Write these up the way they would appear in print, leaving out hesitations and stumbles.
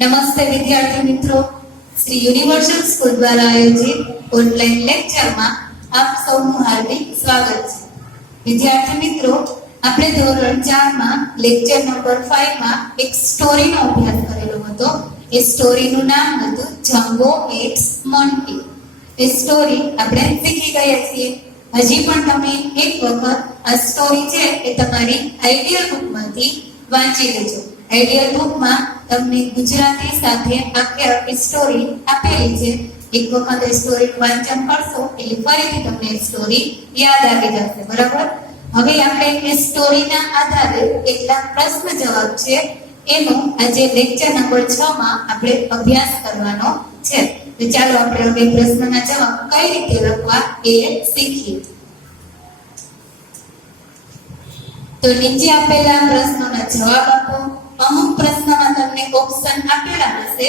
નમસ્તે વિદ્યાર્થી મિત્રો, શ્રી યુનિવર્સલ સ્કૂલ દ્વારા આયોજિત ઓનલાઈન લેક્ચરમાં આપ સૌનું હાર્દિક સ્વાગત છે. વિદ્યાર્થી મિત્રો, આપણે ધોરણ 4 માં લેક્ચર નંબર 5 માં એક સ્ટોરીનો અભ્યાસ કરેલો હતો. એ સ્ટોરીનું નામ હતું જમ્બો મીટ્સ મોન્ટી. એ સ્ટોરી આપણે શીખી ગયા છીએ. હજી પણ તમે એક વખત આ સ્ટોરી છે એ તમારી આઈડિયલ બુકમાંથી વાંચી લેજો. આઈડિયલ બુકમાં તમને ગુજરાતી સાથે આખી સ્ટોરી આપેલી છે. એક વખત એ સ્ટોરી વાંચન કરશો એટલે ફરીથી તમને એ સ્ટોરી યાદ આવી જશે. બરાબર? હવે આપણે એ સ્ટોરીના આધારે કેટલાક પ્રશ્ન જવાબ છે એનો આજે લેક્ચર નંબર 6 માં આપણે અભ્યાસ કરવાનો છે. તો ચાલો આપણે હવે પ્રશ્નના જવાબ કઈ રીતે લખવા એ શીખીએ. તો નીચે આપેલા પ્રશ્નોના જવાબ આપો. અમુક પ્રશ્નમાં તમને ઓપ્શન આપેલા હશે,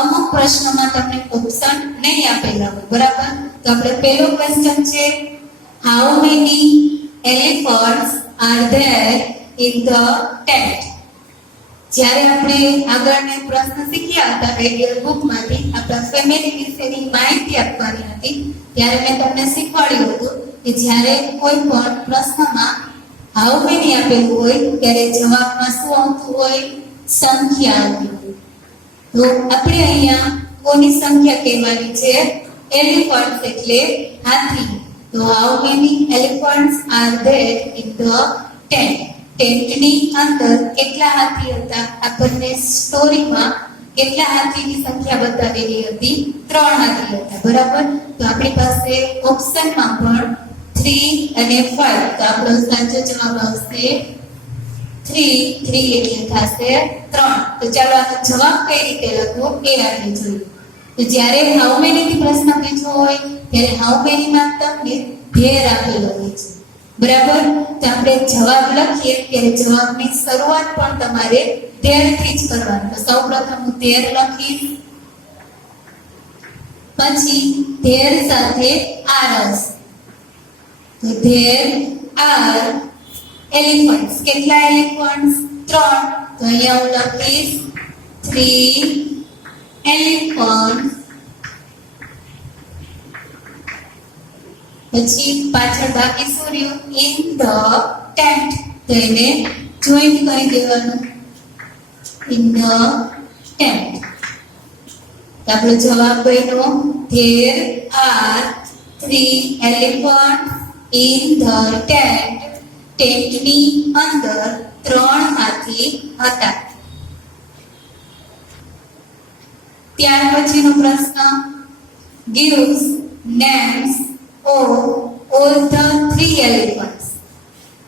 અમુક પ્રશ્નોમાં તમને ઓપ્શન નહીં આપેલા હોય. બરાબર? તો આપણે પહેલો ક્વેશ્ચન છે, how many elephants are there in the tent? જ્યારે આપણે આગળનો પ્રશ્ન શીખ્યા હતા આઈડિયલ બુકમાંથી, આપણા ફેમિલી વિશેની માહિતી આપવાની હતી, ત્યારે મેં તમને શીખવાડ્યું હતું કે જ્યારે કોઈ પણ પ્રશ્નમાં હાઉ મેની આપેલું હોય ત્યારે જવાબમાં શું આવતું હોય? સંખ્યા આવતી હોય. તો આપણે અહીંયા કોની સંખ્યા કહેવાની છે? એલિફન્ટ્સ એટલે હાથી. તો how many elephants are there in the tent? ટેન્ટની અંદર કેટલા હાથી હતા? આપણને સ્ટોરીમાં કેટલા હાથીની સંખ્યા બતાવેલી હતી? 3 હાથી હતા. બરાબર? તો આપણી પાસે ઓપ્શનમાં પણ 3 અને 5. તો આપણો સાચો જવાબ આવશે 3. 3 એટલે થશે 3. તો ચાલો આનો જવાબ કઈ રીતે લખવો એ આપણે જોઈએ. તો જ્યારે હાઉ મેની થી પ્રશ્ન પૂછ્યો હોય ત્યારે હાઉ મેની માં તમને ધેર આપેલો હોય છે. બરાબર? તો આપણે જવાબ લખીએ ત્યારે જવાબની શરૂઆત પણ તમારે ધેર થી જ કરવાની. તો સૌપ્રથમ હું ધેર લખીશ, પછી ધેર સાથે આરસ. તો there are elephants. કેટલા elephants? 3. તો અહીંયા હું લખીશ 3 elephants. પછી પાછળ બાકી શું રહ્યું? in the tent. તો એને જોઈન્ટ કરી દેવાનું, in the tent. તો આપણો જવાબ બન્યો there are 3 elephants in the tent. ટેન્ટની અંદર 3 હાથી હતા. ત્યાર પછીનો પ્રશ્ન, gives names of all the 3 elephants.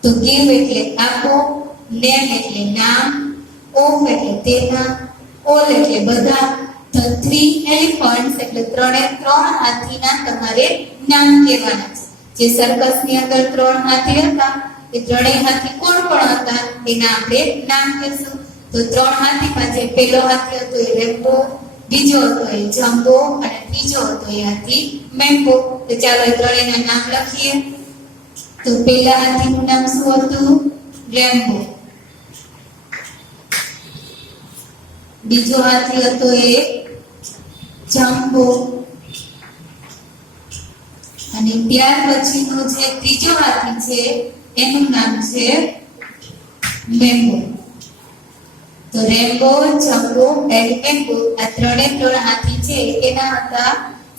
તો give એટલે આપો, name એટલે નામ, of એટલે તેના, all એટલે બધા, the 3 elephants એટલે 3 હાથીના તમારે નામ કહેવાના છે. જે સર્કસની અંદર 3 હાથી હતા એ 3 હાથી કોણ કોણ હતા એના આપણે નામ કહેશું. તો 3 હાથીમાં જે પહેલો હાથી હતો એ રેમ્બો, બીજો હતો એ જમ્બો અને ત્રીજો હતો એ હાથી મેમ્બો. તો ચાલો એ ત્રણેયના નામ લખીએ. તો પહેલા હાથીનું નામ શું હતું? રેમ્બો. બીજો હાથી હતો એ જમ્બો અને ત્યાર પછીનો જે ત્રીજો હાથી છે એનું નામ છે મેમ્બો. તો રેમ્બો, જમ્બો એન્ડ મેમ્બો આ 3 હાથી છે એના હતા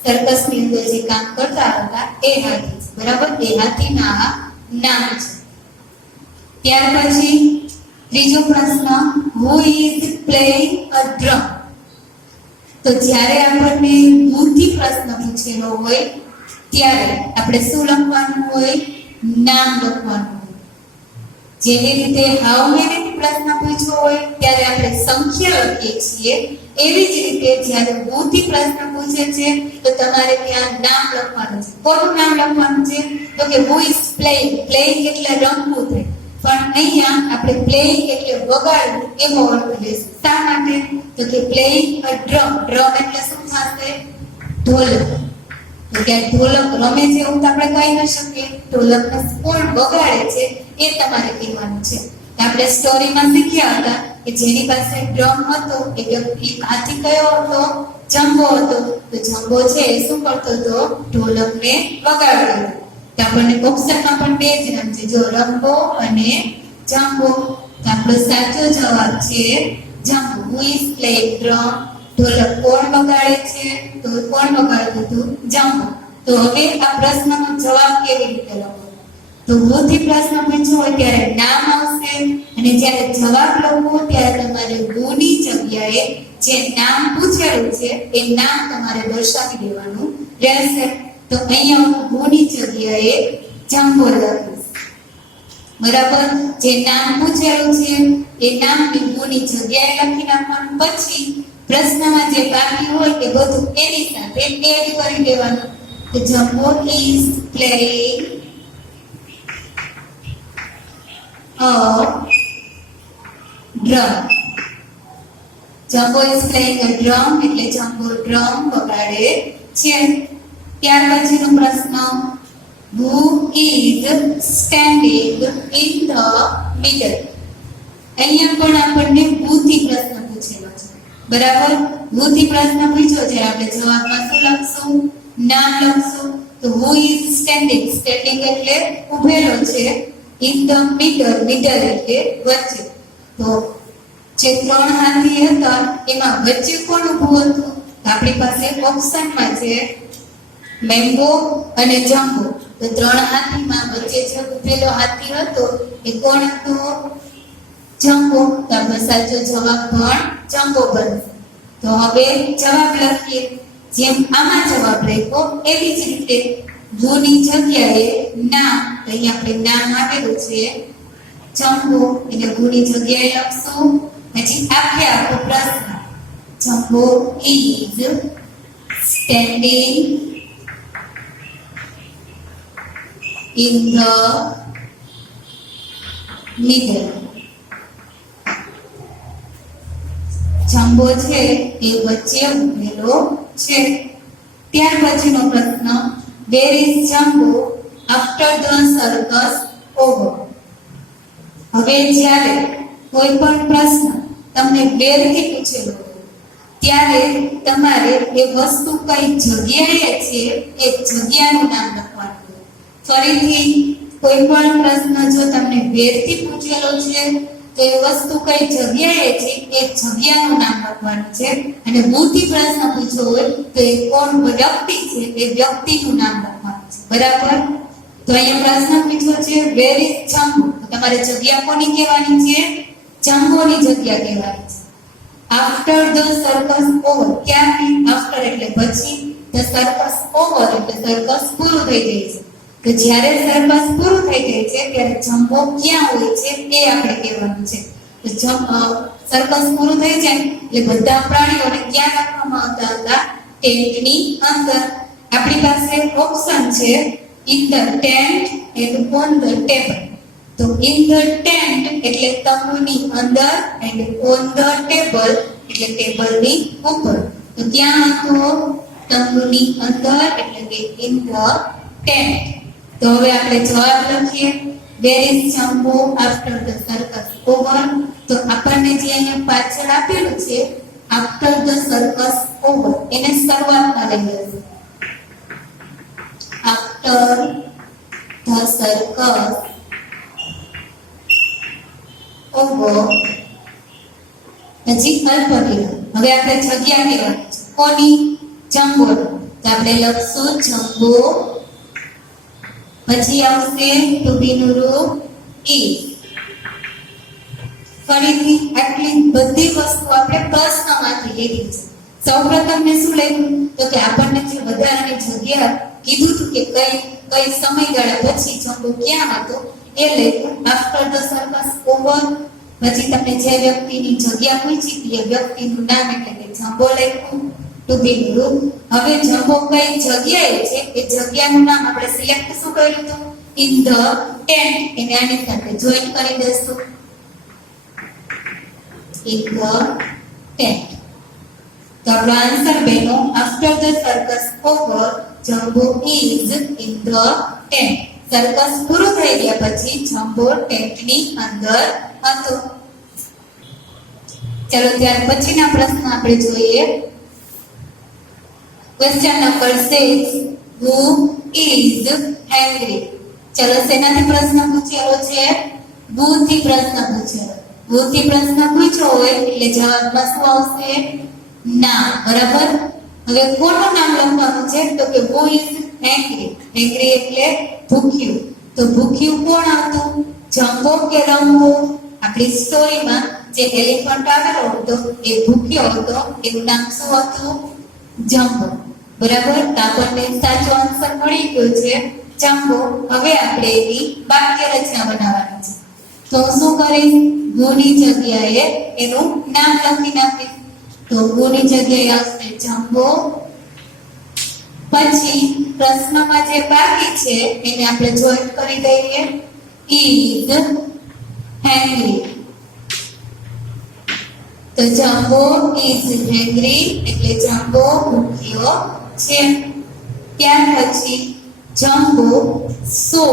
સર્કસની અંદર જે કામ કરતા હતા એ હાથી છે. બરાબર? એ હાથીના નામ છે. ત્યાર પછી ત્રીજો પ્રશ્ન, who is playing a drum? તો જ્યારે આપણને બુદ્ધિ પ્રશ્ન પૂછેલો હોય ત્યારે આપણે શું લખવાનું હોય? નામ લખવાનું હોય. જેવી રીતે હાઉ મેની પ્રશ્ન પૂછ્યો હોય ત્યારે આપણે સંખ્યા લખીએ છીએ, એવી જ રીતે જ્યારે બુદ્ધિ પ્રશ્ન પૂછે છે તો તમારે ત્યાં નામ લખવાનું છે. કોનું નામ લખવાનું છે? તો કે who is playing. playing એટલે રમવું થાય, પણ અહીંયા આપણે પ્લેઇંગ એટલે વગાડવું એવો અર્થ લેશું. શા માટે? તો કે પ્લેઇંગ અ ડ્રમ. ડ્રમ એટલે શું થશે? ઢોલક. તો કે ઢોલક રમે છે એવું તો આપણે કહી ન શકીએ. ઢોલકને કોણ વગાડે છે એ તમારે કહેવાનું છે. આપણે સ્ટોરીમાં શીખ્યા હતા કે જેની પાસે ડ્રમ હતો એ વ્યક્તિ હાથી કયો હતો? જંબો હતો. તો જંબો છે એ શું કરતો હતો? ઢોલકને વગાડતો હતો. તો આપણને ઓપ્શનમાં પણ બે જ નામ છે, જો રંબો અને જંબો. તો આપણો સાચો જવાબ છે Jumbo. Who is playing drum? ઢોલક કોણ વગાડે છે? તો કોણ વગાડતું હતું? જંબો. તો હવે આ પ્રશ્નનો જવાબ કેવી રીતે લખો? તો હું પ્રશ્ન પૂછ્યો હોય ત્યારે નામ આવશે અને જ્યારે જવાબ લખો ત્યારે તમારે હું જગ્યાએ જે નામ પૂછેલું છે એ નામ તમારે દર્શાવી દેવાનું રહેશે. તો અહીંયા હું જગ્યાએ જંબો લખીશ. બરાબર? જે નામ પૂછેલું છે એ નામની હું જગ્યાએ લખી નાખવાનું. પછી પ્રશ્નમાં જે બાકી હોય એ બધું એની સાથે એડ કરી દેવાનું. તો Jumbo is playing a drum. Jumbo is playing a drum એટલે જંબો ડ્રમ વગાડે છે. ત્યાર પછીનો પ્રશ્ન, who is standing in the middle? અહીંયા પણ આપણને who થી પ્રશ્ન પૂછેલો છે. બરાબર? who થી પ્રશ્ન પૂછ્યો છે આપણે જવાબમાં શું લખશું? નામ લખશું. તો who is standing? standing એટલે ઊભેલો છે. in the middle એટલે વચ્ચે. તો જે ત્રણ હાથી હતા એમાં વચ્ચે કોણ ઊભું હતું? આપણી પાસે ઓપ્શનમાં છે મેંગો અને જંબો. તો ત્રણ હાથીમાં વચ્ચે જે ઊભેલો હાથી હતો એ કોણ હતો? જંબો. તો આપણો સાચો જવાબ પણ જંબો બનશે. તો હવે જવાબ લખીએ. જેમ આમાં જવાબ લખ્યો એવી જ રીતે ભૂની જગ્યાએ નામ, તો અહીંયા આપણે નામ આવેલું છે જંબો એટલે ભૂની જગ્યાએ લખશું. પછી આખો પ્રશ્ન, Jumbo is standing in the middle. Jumbo છે એ વચ્ચે ઉભેલો છે. ત્યાર પછીનો પ્રશ્ન, where is Jumbo after the circus over? હવે જ્યારે કોઈ પણ પ્રશ્ન તમને where થી પૂછેલો ત્યારે તમારે એ વસ્તુ કઈ જગ્યાએ છે એ જગ્યાનું નામ લખવાનું. ફરીથી કોઈ પણ પ્રશ્ન જો તમને where થી પૂછેલો છે તો એ વસ્તુ કઈ જગ્યાએ છે એ જગ્યાનું નામ લખવાનું છે. અને હું પ્રશ્ન પૂછ્યો હોય તો એ કોણ વ્યક્તિ છે એ વ્યક્તિનું નામ લખવાનું છે. બરાબર? તો અહીંયા પ્રશ્ન પૂછ્યો છે વેર ઇઝ જંબો. તમારે જગ્યા કોની કહેવાની છે? જંબોની જગ્યા કહેવાની છે. After the circus over. ક્યાંથી? આફ્ટર એટલે પછી, ધ સર્કસ ઓવર એટલે સર્કસ પૂરું થઈ જાય છે. તો જ્યારે સર્કસ પૂરું થઈ જાય છે ત્યારે જંબો ક્યાં હોય છે એ આપણે કહેવાનું છે. તો સર્કસ પૂરું થઈ જાય એટલે બધા પ્રાણીઓને ક્યાં રાખવામાં આવતા હતા? ટેન્ટની અંદર. આપણી પાસે ઓપ્શન છે in the tent and on the table. તો ઇન ધ ટેન્ટ એટલે તંબુની અંદર એન્ડ ઓન ધ ટેબલ એટલે ટેબલની ઉપર. તો ત્યાં હતો તંબુની અંદર એટલે કે ઇન ધ ટેન્ટ. તો હવે આપણે જવાબ લખીએ. Where is Jumbo after the circus over. તો આપણને જે અહીંયા પાછળ આપેલું છે આફ્ટર ધ સર્કસ ઓવર એને શરૂઆતમાં લઈ લેશું. આફ્ટર ધ સર્કસ ઓવર પછી અલ્પવિરામ. હવે આપણે જગ્યા કહેવાની છે કોની? જંબો. તો આપણે લખશું જંબો, પછી આવશે ટુ બી નું રૂપ ઇઝ. ફરીથી આટલી બધી વસ્તુ આપણે પ્રશ્નમાંથી લીધી છે. સૌપ્રથમ મેં શું લખ્યું તો કે આપણને જે વધારાની જગ્યા કીધું હતું કે કઈ સમયગાળા પછી જંબો ક્યાં હતો એ લખ્યું. After the circus over. પછી તમને જે વ્યક્તિની જગ્યા પૂછી હતી એ વ્યક્તિનું નામ એટલે કે જંબો લખ્યું. ટુ બી નું રૂપ. હવે જંબો કઈ જગ્યાએ છે એ જગ્યાનું નામ આપણે સિલેક્ટ શું કર્યું હતું? In the tent. એને આની સાથે જોઈન કરી દઈશું. In the tent. તો આપણો આન્સર બન્યો after the circus over Jumbo is in the tent. Circus પૂરું થઈ ગયા પછી જંબો ટેન્ટની અંદર હતો. ચાલો ત્યાર પછીના પ્રશ્ન આપણે જોઈએ. Question number 6, who is angry? ચાલો શેનાથી પ્રશ્ન પૂછેલો છે? who થી પ્રશ્ન પૂછેલો. who થી પ્રશ્ન પૂછ્યો હોય એટલે જવાબમાં શું આવશે? નામ. બરાબર. હવે કોનું નામ લખવાનું છે? તો કે who is angry. angry એટલે ભૂખ્યું. તો ભૂખ્યું કોણ હતું? જંબો કે રંબો? આપણી સ્ટોરીમાં જે એલિફન્ટ આવેલો હતો એ ભૂખ્યો હતો, એનું નામ શું હતું? જંબો. બરાબર. તો આપણને સાચો આન્સર મળી ગયો છે જંબો. હવે આપણે એની વાક્ય રચના બનાવવાની છે. તો શું કરીશ? who ની જગ્યાએ એનું નામ લખી નાખીશ. તો who ની જગ્યાએ આવશે જંબો. પછી પ્રશ્નમાં જે બાકી છે એને આપણે જોઈન્ટ કરી દઈએ. is angry. તો જંબો is angry એટલે જંબો ભૂખ્યો છે. ત્યાર પછી જંબો સો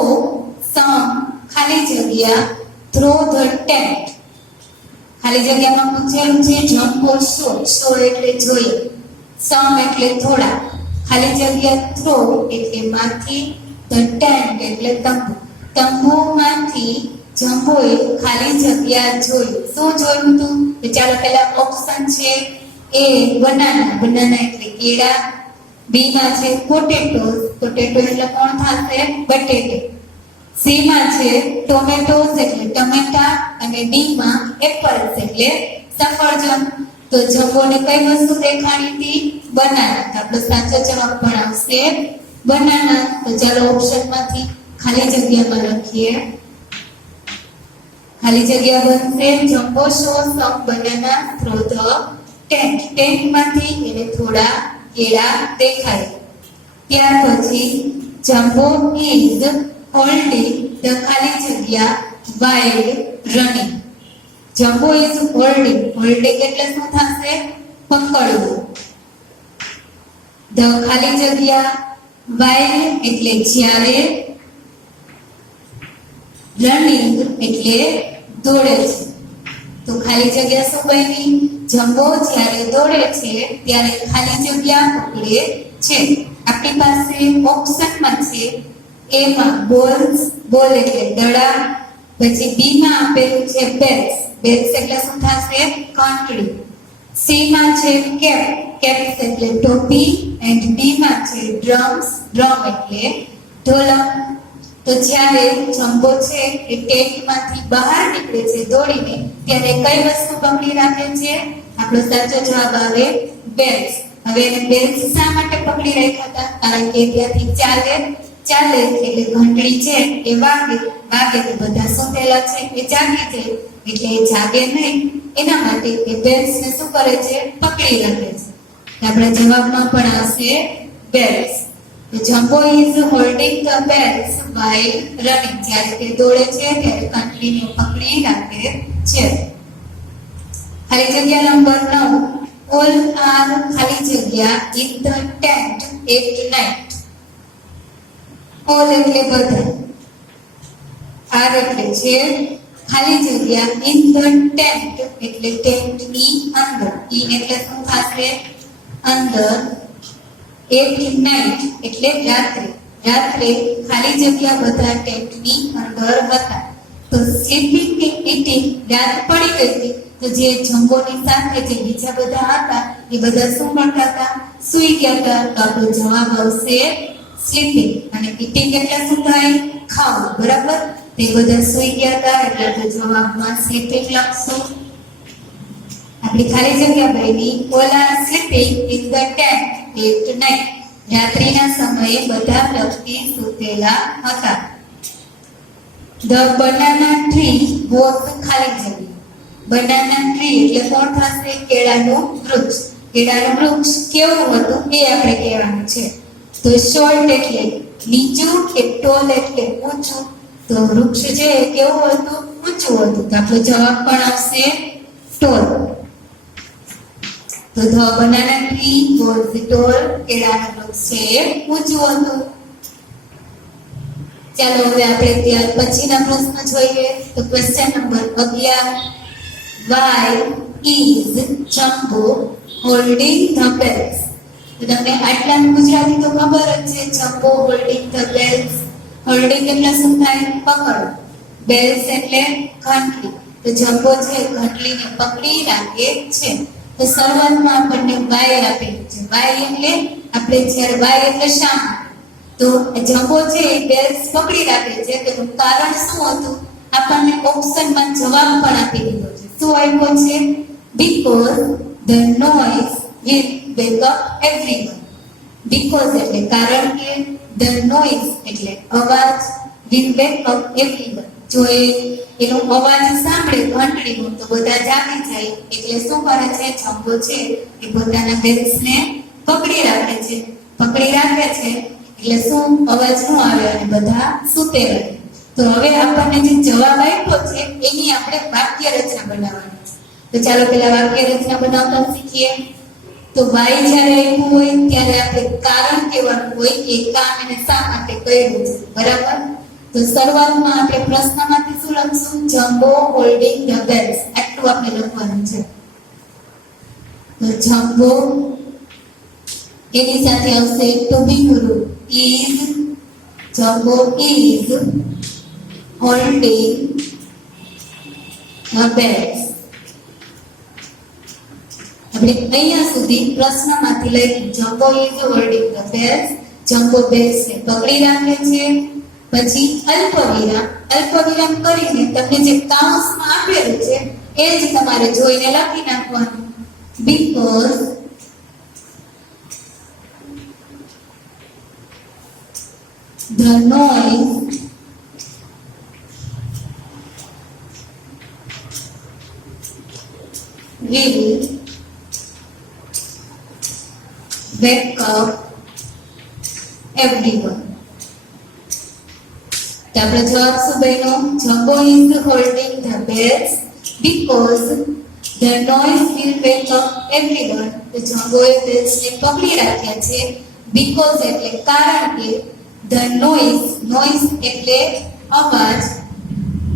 સમ ખાલી જગ્યા throw the tent. ખાલી જગ્યામાં પૂછેલું છે જંબો સો એટલે જોઈએ, સમ એટલે થોડા, ખાલી જગ્યા થ્રો એટલે માંથી, the tent એટલે તંબુ. તંબુમાંથી જંબોએ ખાલી જગ્યા જોઈ. શું જોયું હતું? તો ચાલો પહેલા ઓપ્શન છે. એ બનાના એટલે કેળા. બી માં છે પોટેટોસ એટલે કોણ થશે? બટેટો. સી માં છે ટોમેટોસ એટલે ટમેટા. અને ડી માં એપલ્સ એટલે સફરજન. તો જંબોને કઈ વસ્તુ દેખાણી હતી? બનાના. તો આપણો સાચો જવાબ પણ આવશે બનાના. તો ચાલો ઓપ્શનમાંથી ખાલી જગ્યામાં લખીએ. ખાલી જગ્યા બનશે Jumbo show some banana through the tent. ટેન્ટમાંથી એને થોડા કેળા દેખાય. ત્યાર પછી જંબો ઇઝ હોલ્ડિંગ ધ ખાલી જગ્યા while running. જંબો ઇઝ હોલ્ડિંગ એટલે શું થશે? પકડવું. ધ ખાલી જગ્યા while એટલે જ્યારે, રનિંગ એટલે દોડે છે. તો ખાલી જગ્યા શું બની? જંબો જ્યારે દોડે છે ત્યારે ખાલી જગ્યા પકડે છે. આપણી પાસે ઓપ્શનમાં છે એમાં બોલ એટલે દડા. પછી બી માં આપેલું છે બેલ્સ એટલે શું થશે? ઘંટડી. સી માં છે કેપ્સ એટલે ટોપી. એન્ડ ડી માં છે ડ્રમ એટલે ઢોલક. તો જ્યારે જંબો છે એ ટેન્ટમાંથી બહાર નીકળે છે દોડીને, ત્યારે કઈ વસ્તુ પકડી રાખે છે? આપણો સાચો જવાબ આવે બેલ્સ. હવે એને બેલ્સ શા માટે પકડી રાખ્યા હતા? કારણ કે ત્યાંથી ચાલે એટલે ઘંટડી છે એ વાગે તો બધા સુતેલા છે એ જાગી જાય, એટલે એ જાગે નહીં એના માટે એ બેલ્સ ને શું કરે છે? પકડી રાખે છે. આપણા જવાબમાં પણ આવશે bells. Jumbo is holding the bells while running. જ્યારે તે દોડે છે ત્યારે ઘંટડીને પકડી રાખે છે. ખાલી જગ્યા નંબર 9, all are ખાલી જગ્યા in the tent at night. all એટલે બધા, are એટલે છે, ખાલી જગ્યા in the tent એટલે ટેન્ટની અંદર, in એટલે શું થશે? અંદર. at night એટલે રાત્રે ખાલી જગ્યા બધા ટેન્ટની અંદર હતા. તો સ્લીપિંગ કે ઈટિંગ રાત પડી ગઈ હતી, તો જે જંબોની સાથે જે બીજા બધા હતા એ બધા શું કરતા હતા? સૂઈ ગયા હતા. તો આપણો જવાબ આવશે સ્લીપિંગ. અને ઈટિંગ એટલે શું થાય? ખાવું. બરાબર. તે બધા સૂઈ ગયા હતા એટલે તો જવાબમાં સ્લીપિંગ લખશું. આપણી ખાલી જગ્યા બની all are sleeping in the tent at night. રાત્રિના સમયે બધા વ્યક્તિ સૂતેલા હતા. The banana tree was ખાલી જગ્યા. બનાના ટ્રી એટલે કોણ થશે? કેળાનું વૃક્ષ. કેળાનું વૃક્ષ કેવું હતું એ આપણે કહેવાનું છે. તો શોર્ટ એટલે નીચું કે ટોલ એટલે ઊંચું. તો વૃક્ષ છે એ કેવું હતું? ઊંચું હતું. તો આપણો જવાબ પણ આવશે ટોલ. તો the banana tree was tall. કેળાનું વૃક્ષ છે ઊંચું હતું. ચાલો હવે આપણે ત્યાર પછીના પ્રશ્ન જોઈએ. તો question number 11, why is Jumbo holding the bells? તો તમને આટલાનું ગુજરાતી તો ખબર જ છે. Jumbo holding the bells. Holding એટલે શું થાય? પકડો. બેલ્સ એટલે ઘંટડી. તો જમ્બો છે ઘંટડીને પકડી રાખે છે. તો શરૂઆતમાં આપણને વાય આપેલું છે. વાય એટલે આપણે જ્યારે વાય એટલે શા માટે? તો જમ્બો છે એ બેલ્સ પકડી રાખે છે. તેનું કારણ શું હતું? આપણને ઓપ્શનમાં જવાબ પણ આપી દીધો છે. શું આપ્યો છે? Because the noise will wake up everyone. Because એટલે કારણ કે, the noise એટલે અવાજ, will wake up everyone. જો એનો અવાજ સાંભળે ઘંટડીનો તો બધા જાગી જાય. એટલે શું કરે છે? જમ્બો છે એ પોતાના બેલ્સને પકડી રાખે છે. પકડી રાખે છે એટલે શું? અવાજ ન આવે અને બધા સૂતે રહે. તો હવે આપણને જે જવાબ આપ્યો છે એની આપણે વાક્ય રચના બનાવવાની છે. તો ચાલો પેલા વાક્ય રચના બનાવતા શીખીએ. તો વાય જ્યારે આપ્યું હોય ત્યારે આપણે કારણ કહેવાનું હોય કે કામ એને શા માટે કર્યું છે. બરાબર? તો શરૂઆતમાં આપણે પ્રશ્નમાંથી શું લખશું? Jumbo holding the bells. આટલું આપણે લખવાનું છે. તો જમ્બો એની સાથે આવશે ટુ બી ગુરુ. Is Jumbo is holding the bells. આપણે અહીંયા સુધી પ્રશ્નમાંથી લઈ Jumbo is holding the bells. Jumbo બેલ્સને પકડી રાખે છે. પછી અલ્પવિરામ. અલ્પવિરામ કરીને તમને જે કાઉન્સમાં આપેલું છે એ જ તમારે જોઈને લખી નાખવાનું. Because the noise will wake up everyone. તો આપણો જવાબ શું બન્યો? Jumbo is holding the bells because the noise will wake up everyone. તો જમ્બોએ બેલ્સને પકડી રાખ્યા છે. because એટલે કારણ કે, the noise એટલે અવાજ,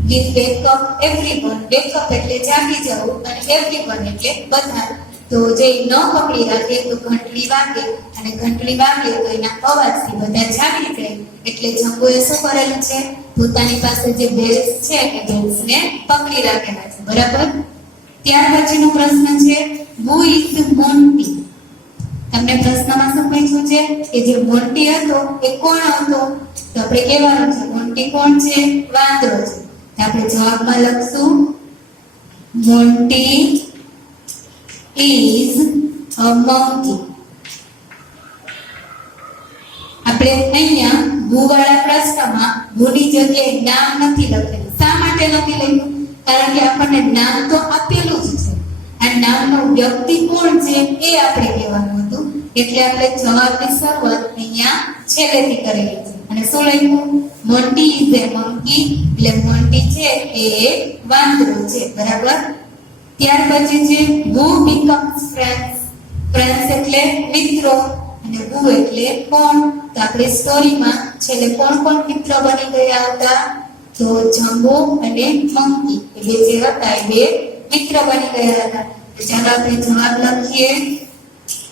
will wake up everyone. wake up એટલે જાગી જવું અને everyone એટલે બધા. તો જે ન પકડી રાખે તો ઘંટડી વાગે અને ઘંટડી વાગે તો એના અવાજથી બધા જાગી જાય. એટલે જમ્બોએ શું કરેલું છે? પોતાની પાસે જે બેલ્સ છે એ બેલ્સને પકડી રાખેલા છે. બરાબર? ત્યાર પછીનો પ્રશ્ન છે who is મોન્ટી. તમને પ્રશ્નમાં શું પૂછ્યું છે કે જે મોન્ટી હતો એ કોણ હતો? તો આપણે કહેવાનું છે મોન્ટી કોણ છે? વાંદરો છે. તો આપણે જવાબમાં લખશું મોન્ટી is a monkey. આપણે અહીંયા who વાળા પ્રશ્નમાં who ની જગ્યાએ નામ નથી લખેલું. શા માટે નથી લખ્યું? કારણ કે આપણને નામ તો આપેલું જ છે. આ નામનો વ્યક્તિ કોણ છે એ આપણે કહેવાનું હતું. એટલે આપણે જવાબની શરૂઆત અહીંયા છેલ્લેથી કરેલી છે. અને શું લખ્યું? Monty is a monkey. એટલે મોન્ટી છે એ વાંદરો છે. બરાબર? ત્યાર પછી છે who becomes friends. friends એટલે મિત્રો અને who એટલે કોણ. તો આપણે સ્ટોરીમાં છેલ્લે કોણ કોણ મિત્ર બની ગયા હતા? તો જમ્બો અને મંકી એ બે જે હતા એ બે મિત્ર બની ગયા હતા. તો ચાલો આપણે જવાબ લખીએ.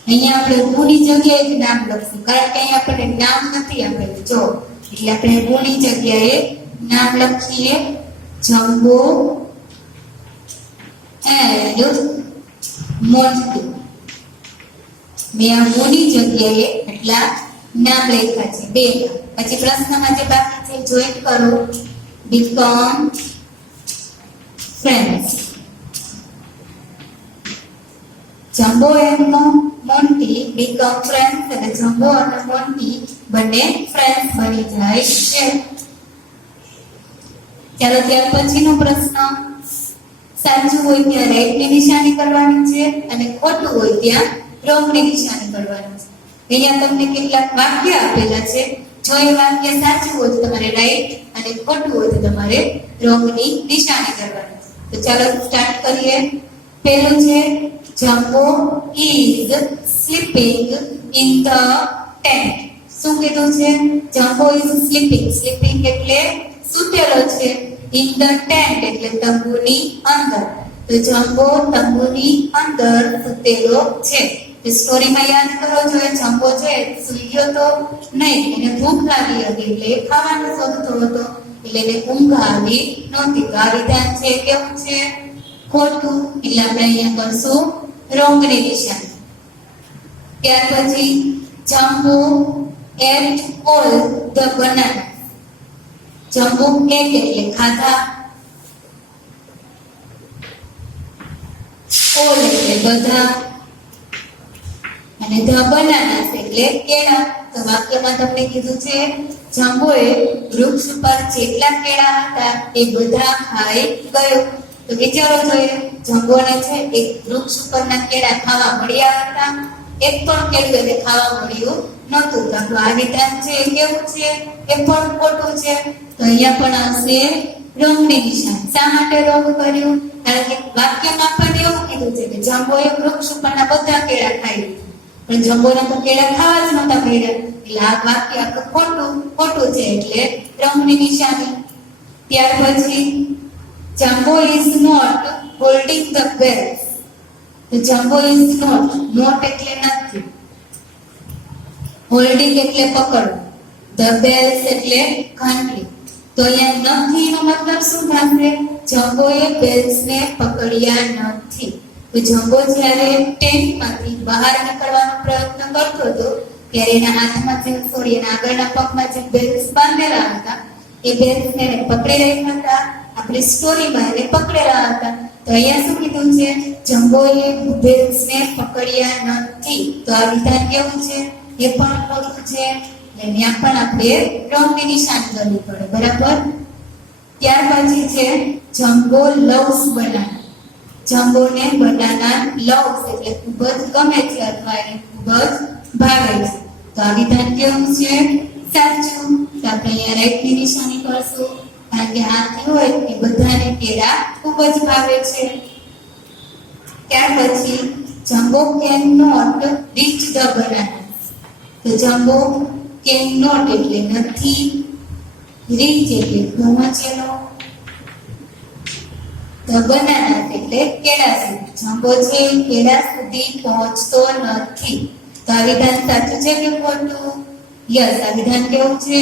અહીંયા આપણે who ની જગ્યાએ જ નામ લખશું કારણ કે અહીંયા આપણને નામ નથી આપેલું. જો એટલે આપણે who ની જગ્યાએ નામ લખીએ જમ્બો and મોન્ટી. મેં આ who ની જગ્યાએ એટલા નામ લખ્યા છે. બે. પછી પ્રશ્નમાં જે બાકી છે જોઈન કરો. become friends. Jumbo and Monty become friends. એટલે જમ્બો અને મોન્ટી બંને ફ્રેન્ડ્સ બની જાય છે. ચાલો ત્યાર પછીનો પ્રશ્ન. સાચું હોય ત્યાં રાઈટ ની નિશાની કરવાની છે અને ખોટું હોય ત્યાં રોંગ ની નિશાની કરવાની છે. અહીંયા તમને કેટલાક વાક્ય આપેલા છે. જો એ વાક્ય સાચું હોય તો તમારે રાઈટ અને ખોટું હોય તો તમારે રોંગ ની નિશાની કરવાની છે. તો ચાલો સ્ટાર્ટ કરીએ. પહેલું છે jumbo is sleeping in the tent. શું કીધું છે? Jumbo is sleeping. sleeping એટલે સૂતેલો છે. in the tent એટલે તંબુની અંદર. તો જંબો તંબુની અંદર સૂતેલો છે. સ્ટોરીમાં યાદ કરો છો, જંબો છે સૂઈ ગયો તો નહીં, એને ભૂખ લાગી હતી એટલે ખાવાનું શોધતો હતો, એટલે એને ઊંઘ આવી નહોતી. તો આ વિધાન છે કેવું છે? ખોટું. એટલે આપણે અહીંયા કરશું રોંગની નિશાની. ત્યાર પછી Jumbo ate all the banana. Jumbo ate એટલે ખાધા, ઓલ એટલે બધા, અને ધ બનાનાસ એટલે કેળા. તો વાક્યમાં તમને કીધું છે જંબોએ વૃક્ષ પર જેટલા કેળા હતા એ બધા ખાઈ ગયો. તો વિચારો જોઈએ, જંબોને છે એક વૃક્ષ ઉપરના કેળા ખાવા મળ્યા હતા, એક પણ કેળું એને ખાવા મળ્યું નહોતું. તો આ વિધાન છે કેવું છે? એ પણ ખોટું છે. તો અહીંયા પણ આવશે રોંગની નિશાન. શા માટે રોંગ કર્યું? કારણ કે વાક્યમાં પણ એવું કીધું છે કે જંબોએ વૃક્ષ ઉપરના બધા કેળા ખાઈ લીધા, પણ જંબોને તો કેળા ખાવા જ નહોતા મળ્યા, એટલે આ વાક્ય ખોટું છે, એટલે રોંગની નિશાની. ત્યાર પછી Jumbo is not holding the bells. તો જંબો ઇઝ નોટ એટલે નથી, હોલ્ડિંગ એટલે પકડવું, ધ બેલ્સ એટલે ઘંટડી. તો અહીંયા નથી નો મતલબ શું થશે? જંબોએ બેલ્સ ને પકડ્યા નથી. તો જંબો જ્યારે ટેન્ટમાંથી બહાર નીકળવાનો પ્રયત્ન કરતો હતો ત્યારે એના હાથમાં એના આગળના પગમાં જે બેલ્સ બાંધેલા હતા એ બેલ્સને પકડી રહ્યા હતા. આપણી સ્ટોરીમાં એને પકડેલા હતા. તો અહીંયા શું કીધું છે? જંબોએ બેલ્સને પકડ્યા નથી. તો આ વિધાન કેવું છે? એ પણ ખોટું છે. અહીંયા પણ આપણે રોંગની નિશાન કરવી પડે, બરાબર? ત્યાર પછી છે જંબો લવ્સ બનાના. જંબોને બનાના લવ્સ એટલે ખૂબ જ ગમે છે અથવા એને ખૂબ જ ભાવે છે. તો આ વિધાન કેવું છે? સાચું. તો આપણે અહીંયા રાઈટની નિશાની કરશું, કારણ કે હાથી હોય એ બધાને કેળા ખૂબ જ ભાવે છે. ત્યાર પછી Jumbo can not reach the banana. તો જંબો કેન નોટ એટલે નથી, રીચ એટલે પહોંચેલો, ધ બનાના એટલે કેળા સુધી. જંબો છે કેળા સુધી પહોંચતો નથી. તો આ વિધાન સાચું છે કે ખોટું? યસ, આ વિધાન કેવું છે?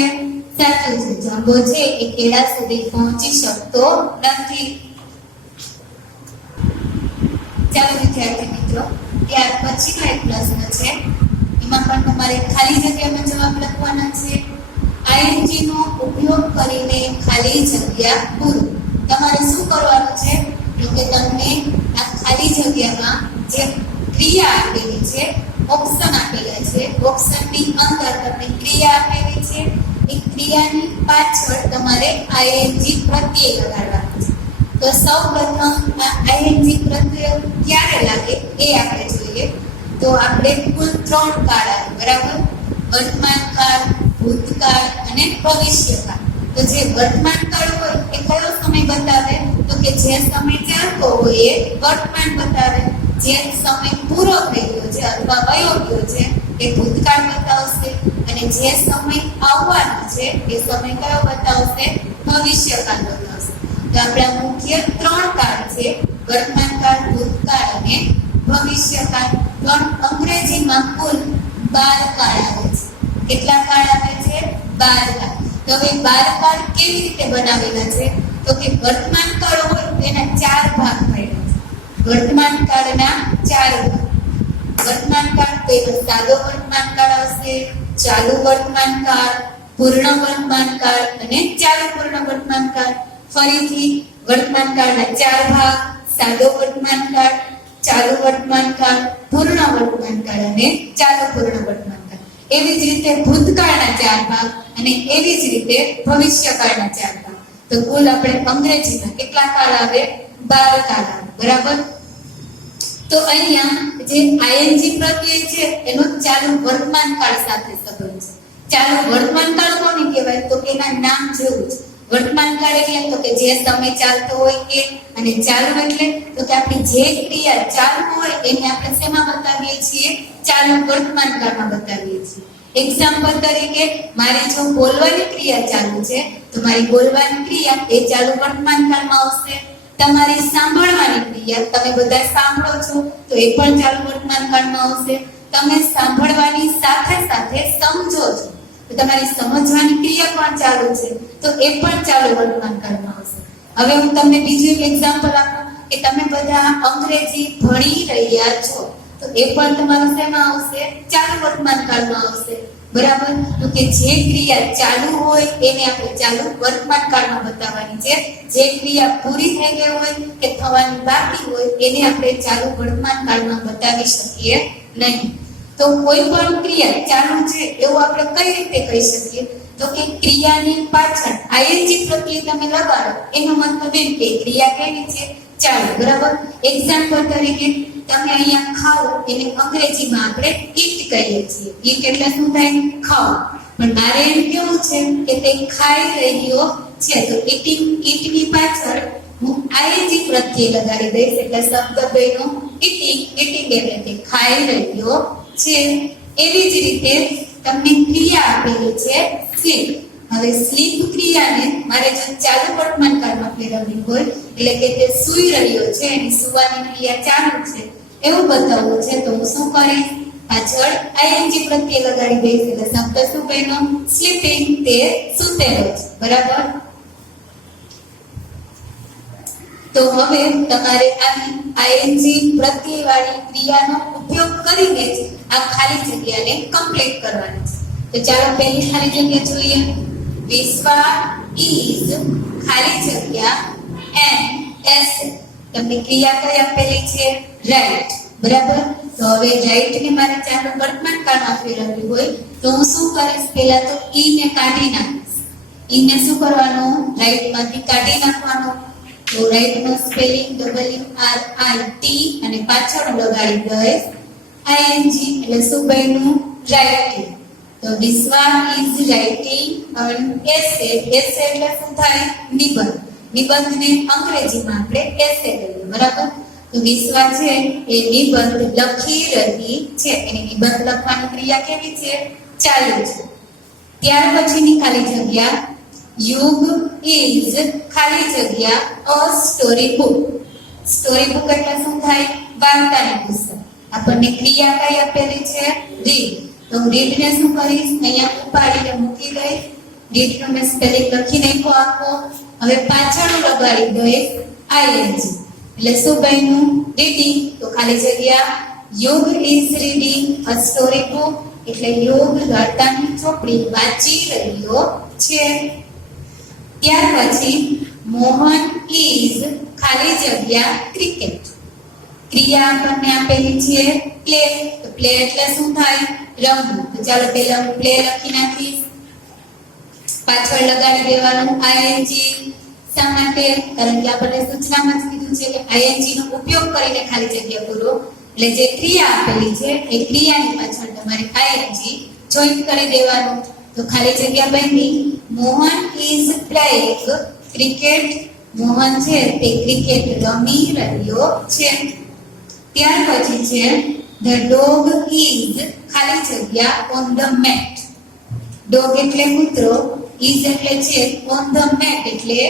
સાચું છે. જંબો છે એ કેળા સુધી પહોંચી શકતો નથી. ચાલો વિદ્યાર્થી મિત્રો, ત્યાર પછીનો એક પ્રશ્ન છે, એમાં પણ તમારે ખાલી જગ્યામાં જવાબ લખવાના છે. આઈએનજી નો ઉપયોગ કરીને ખાલી જગ્યા પૂરો. તમારે શું કરવાનું છે? તો કે તમને આ ખાલી જગ્યામાં જે ક્રિયા આપેલી છે, ઓપ્શન આપેલા છે, ઓપ્શનની અંદર તમને ક્રિયા આપેલી છે, એ ક્રિયાની પાછળ તમારે આઈએનજી પ્રત્યય લગાડવાનું છે. તો સૌપ્રથમ આ આઈએનજી પ્રત્યય ક્યારે લાગે એ આપણે જોઈએ. તો આપણે કુલ 3 કાળ આવે, બરાબર? વર્તમાન કાળ, ભૂતકાળ અને ભવિષ્યકાળ. તો જે વર્તમાન કાળ હોય એ કયો સમય બતાવે? તો કે જે સમય ચાલતો હોય એ વર્તમાન બતાવે. જે સમય પૂરો થઈ ગયો છે અથવા વયો ગયો છે એ ભૂતકાળ બતાવશે, અને જે સમય આવવાનો છે એ સમય કયો બતાવશે? ભવિષ્યકાળ બતાવશે. તો આપણા મુખ્ય 3 કાળ છે, વર્તમાન કાળ, ભૂતકાળ અને ભવિષ્યકાળ. પણ અંગ્રેજીમાં કુલ 12 કાળ આવે છે. કેટલા કાળ આવે છે? 12 કાળ. તો હવે 12 કાળ કેવી રીતે બનાવેલા છે? તો કે વર્તમાન કાળ હોય એના 4 ભાગ પડેલા છે. વર્તમાન કાળના 4 ભાગ. વર્તમાન કાળ તો એનો સાદો વર્તમાન કાળ આવશે, ચાલુ વર્તમાન કાળ, પૂર્ણ વર્તમાન કાળ અને ચાલુ પૂર્ણ વર્તમાન કાળ. ફરીથી વર્તમાન કાળના 4 ભાગ: સાદો વર્તમાન કાળ, ચાલુ વર્તમાન કાળ, પૂર્ણ વર્તમાન કાળ અને ચાલુ પૂર્ણ વર્તમાન કાળ. એવી જ રીતે ભૂતકાળના 4 ભાગ અને એવી જ રીતે ભવિષ્યકાળના 4 ભાગ. તો કુલ આપણે અંગ્રેજીમાં કેટલા કાળ આવે? 12 કાળ આવે, બરાબર? તો અહીંયા જે આઈએનજી પ્રત્યય છે એનો ચાલુ વર્તમાન કાળ સાથે સંબંધ છે. ચાલુ વર્તમાન કાળ કોને કહેવાય? તો કે એના નામ જેવું છે. વર્તમાન કાળ એટલે તો કે જે સમય ચાલતો હોય કે, અને ચાલુ એટલે તો કે આપણી જે ક્રિયા ચાલુ હોય એને આપણે શેમાં બતાવીએ છીએ? ચાલુ વર્તમાન કાળમાં બતાવીએ છીએ. એક્ઝામ્પલ તરીકે મારી જો બોલવાની ક્રિયા ચાલુ છે તો મારી બોલવાની ક્રિયા એ ચાલુ વર્તમાન કાળમાં આવશે, તમારી સાંભળવાની ક્રિયા, તમે બધા સાંભળો છો તો એ પણ ચાલુ વર્તમાન કાળમાં આવશે. તમે સાંભળવાની સાથે સાથે સમજો છો તો તમારી સમજવાની ક્રિયા પણ ચાલુ છે તો એ પણ ચાલુ વર્તમાન કાળમાં આવશે. હવે હું તમને બીજું એક એક્ઝામ્પલ આપું કે તમે બધા અંગ્રેજી ભણી રહ્યા છો તો એ પણ તમારું શેમાં આવશે? ચાલુ વર્તમાન કાળમાં આવશે. બરાબર? તો કે જે ક્રિયા ચાલુ હોય એને આપણે ચાલુ વર્તમાન કાળમાં બતાવવાની છે. જે ક્રિયા પૂરી થઈ ગઈ હોય કે થવાની બાકી હોય એને આપણે ચાલુ વર્તમાન કાળમાં બતાવી શકીએ નહીં. તો કોઈ પણ ક્રિયા ચાલુ છે એવું આપણે કઈ રીતે કહી શકીએ? તો કે ક્રિયાની પાછળ આઈએનજી પ્રત્યય તમે લગાડો એનો મતલબ એમ કે ક્રિયા કેવી છે? ચાલુ. બરાબર? એક્ઝામ્પલ તરીકે તમે અહીંયા ખાઓ એને અંગ્રેજીમાં આપણે ઈટ કહીએ છીએ. ઈટ એટલે શું થાય? ખાઓ. પણ મારે એમ કેવું છે કે તે ખાઈ રહ્યો છે તો ઈટની પાછળ હું આઈએનજી પ્રત્યય લગાડી દઈશ એટલે શબ્દ બન્યો ઈટિંગ. ઈટિંગ એટલે કે ખાઈ રહ્યો છે. એવી જ રીતે તમને ક્રિયા આપેલી છે સ્લીપ. હવે સ્લીપ ક્રિયાને મારે જો ચાલુ વર્તમાન કાળમાં ફેરવવી હોય એટલે કે તે સૂઈ રહ્યો છે એની સુવાની ક્રિયા ચાલુ છે એવું બતાવવું છે તો હું શું કરીશ? પાછળ આઈએનજી પ્રત્યય લગાડી દઈશ એટલે શબ્દ શું બન્યો? સ્લીપિંગ. તે સૂતેલો છે. બરાબર? તો હવે તમારે આઈએનજી પ્રત્યય વાળી ક્રિયાનો ઉપયોગ કરીને જ આ ખાલી જગ્યાને કમ્પ્લીટ કરવાની છે. તો ચાલો પહેલી ખાલી જગ્યા જોઈએ. વિશ્વા ઇઝ ખાલી જગ્યા એન એસ. તમને ક્રિયા કઈ આપેલી છે? રાઈટ. બરાબર? તો હવે રાઈટ ને મારે ચાલુ વર્તમાન કાળમાં ફેરવવી હોય તો હું શું કરીશ? પહેલા તો ઈ ને કાઢી નાખીશ. ઈ ને શું કરવાનું? રાઈટ માંથી કાઢી નાખવાનું. તો રાઈટ નો સ્પેલિંગ WRIT અને પાછળ લગાડી દઈશ ING એટલે શું બન્યું? રાઇટિંગ. તો Vishwa is writing an essay. essay એટલે શું થાય? નિબંધ. નિબંધને અંગ્રેજીમાં આપણે essay કહીએ. બરાબર? તો વિશ્વા છે એ નિબંધ લખી રહી છે. એની નિબંધ લખવાની ક્રિયા કેવી છે? ચાલુ છે. ત્યાર પછીની ખાલી જગ્યા યુગ ઇઝ ખાલી જગ્યા અ સ્ટોરી બુક. સ્ટોરી બુક એટલે શું થાય? વાર્તાની પુસ્તક. આપણને ક્રિયા કઈ આપેલી છે? રીડ. તો રીડ ને શું કરીશ? અહીંયા ઉપાડીને મૂકી દઈશ. રીડ નો મેં સ્પેલિંગ લખી નાખ્યો આખો. હવે પાછળ લગાડી દઈશ આઈએનજી એટલે શું બન્યું? રીડિંગ. તો ખાલી જગ્યા યુગ is reading a story book એટલે યુગ વાર્તાની ચોપડી વાંચી રહ્યો છે. ત્યાર પછી મોહન ઇઝ ખાલી જગ્યા ક્રિકેટ. ક્રિયા આપણને આપેલી છે પ્લે. તો પ્લે એટલે શું થાય? રમવું. તો ચાલો પહેલા હું પ્લે લખી નાખીશ. પાછળ લગાડી દેવાનું આઈએનજી. શા માટે? કારણ કે આપણે સૂચનામાં જ કીધું છે કે આઈએનજી નો ઉપયોગ કરીને ખાલી જગ્યા પૂરો. એટલે જે ક્રિયા આપેલી છે એ ક્રિયાની પાછળ તમારે આઈએનજી જોઈન કરી દેવાનું. તો ખાલી જગ્યા બની Mohan is playing cricket. Mohan છે તે ક્રિકેટ રમી રહ્યો છે. ત્યાર પછી છે ધ ડોગ ઇઝ ખાલી જગ્યા ઓન ધ મેટ. ડોગ એટલે કૂતરો, ઇઝ એટલે છે, ઓન ધ મેટ એટલે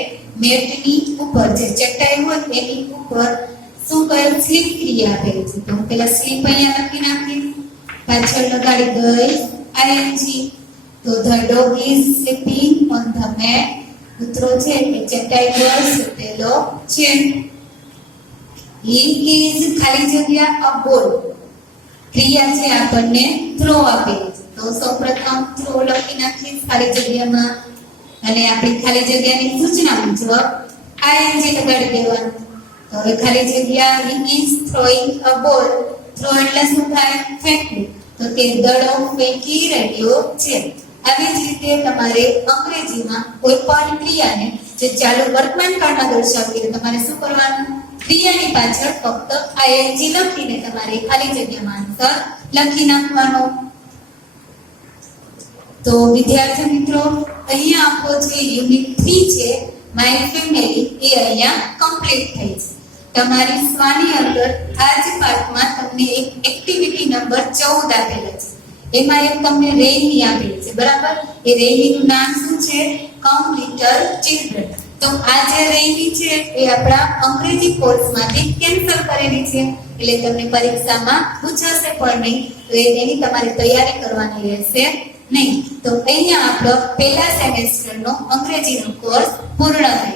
મેટની ઉપર જે ચટાઈ હોય એની ઉપર શું કરે? સ્લીપ ક્રિયા આપેલી છે. તો હું પેલા સ્લીપ અહીંયા લખી નાખીશ. પાછળ લગાડી દઈશ આઈએનજી. તો the dog is sleeping on the mat. કૂતરો છે એ ચટાઈ પર સૂતેલો છે. He is ખાલી જગ્યા a ball. ક્રિયા છે આપણને થ્રો આપેલી છે. તો સૌપ્રથમ થ્રો લખી નાખીએ ખાલી જગ્યામાં અને આપણી ખાલી જગ્યાની સૂચના મુજબ ing લગાડી દેવાનું. તો હવે ખાલી જગ્યા he is throwing a ball. Throw એટલે શું થાય? ફેંકવું. તો તે દડો ફેંકી રહ્યો છે. આવી જ રીતે તમારે અંગ્રેજીમાં કોઈ પણ ક્રિયાને જે ચાલુ વર્તમાન કાળમાં દર્શાવવી હોય તમારે શું કરવાનું? ક્રિયાની પાછળ ફક્ત આઈએનજી લખીને તમારે ખાલી જગ્યામાં આન્સર લખી નાખવાનો. તો વિદ્યાર્થી મિત્રો અહીંયા આપણો જે યુનિટ 3 છે માય ફેમિલી એ અહીંયા કમ્પ્લીટ થઈ છે. તમારી સ્વાની અંદર આ જ પાઠમાં તમને એક એક્ટિવિટી નંબર 14 આપેલા છે. એમાં એક તમને રેમી આપેલી છે. બરાબર? એ રેમીનું નામ શું છે? કમ લિટલ ચિલ્ડ્રન. તો આ જે રહેલી છે એ આપણા અંગ્રેજી કોર્સમાંથી કેન્સલ કરેલી છે, એટલે તમને પરીક્ષામાં પૂછાશે પણ નહીં, તો એની તમારે તૈયારી કરવાની રહેશે નહીં. તો અહીંયા આપણો પહેલા સેમેસ્ટરનો અંગ્રેજીનો કોર્સ પૂર્ણ થાય.